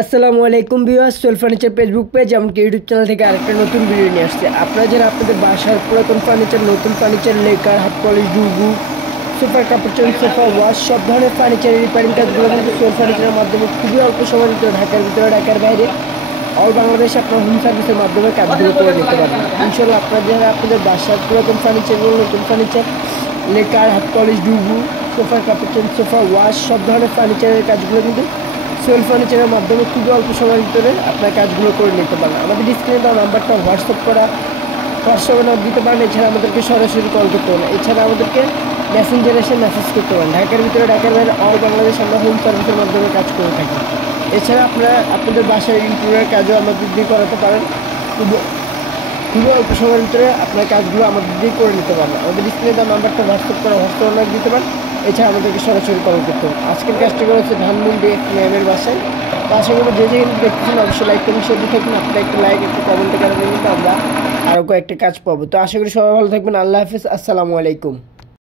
আসসালামু আলাইকুম viewers, soul furniture Facebook page এমনকি ইউটিউব চ্যানেল থেকে আরেকটা নতুন ভিডিও নিয়ে আসছে। আপনারা যারা আপনাদের বাসার পুরাতন ফার্নিচার, নতুন ফার্নিচার, লেকার, হাত পলিশ, ডুগু, সুপার কাপড়, সোফা, ওয়াশ সব ধরনের ফার্নিচারের রিপেয়ারিং কাজগুলো কিন্তু সোল ফার্নিচারের মাধ্যমে খুবই অল্প সময়ের ভিতরে ঢাকার ভিতরে, ঢাকার বাইরে অল বাংলাদেশে আপনার হোম সার্ভিসের মাধ্যমে কাজগুলো করে নিতে পারবেন। ইনশাল্লাহ আপনারা যারা আপনাদের বাসার পুরাতন ফার্নিচারগুলো, নতুন ফার্নিচার, লেকার, হাত পলিশ, ডুগু, সোফার কাপড়, সোফা, ওয়াশ সব ধরনের ফার্নিচারের কাজগুলো কিন্তু সোল ফার্নিচারের মাধ্যমে খুবই অল্প সময়ের ভিতরে আপনার কাজগুলো করে নিতে পারেন। আমাদের স্ক্রিনে দেওয়া নাম্বারটা হোয়াটসঅ্যাপে নাম দিতে পারেন। এছাড়া আমাদেরকে সরাসরি কল করতে পারেন। এছাড়া আমাদেরকে মেসেঞ্জারে এসে মেসেজ করতে পারেন। ঢাকার ভিতরে, ঢাকার বাইরে অল বাংলাদেশ আমরা হোম সার্ভিসের মাধ্যমে কাজ করে থাকি। এছাড়া আপনারা আপনাদের বাসার ইন্টেরিয়র কাজও আমাদের দিয়ে করাতে পারেন। খুবই অল্প সময়ের ভিতরে আপনার কাজগুলো আমাদের দিয়ে করে নিতে পারেন। আমাদের স্ক্রিনে দেওয়া নাম্বারটা হোয়াটসঅ্যাপে নাম দিতে পারেন। এছাড়া আমাদেরকে সরাসরি কল করতে হবে। আজকের কাজটা করা হচ্ছে ধানমন্ডি এক ম্যামের বাসায়। তো আশা করি যে যেখানে দেখতেছেন অবশ্যই লাইক করুন, শেয়ার থাকবেন। আপনার একটা লাইক, একটা কমেন্টের কারণে কিন্তু আমরা আরও কয়েকটা কাজ পাবো। তো আশা করি সবাই ভালো থাকবেন। আল্লাহ হাফিজ, আসসালামু আলাইকুম।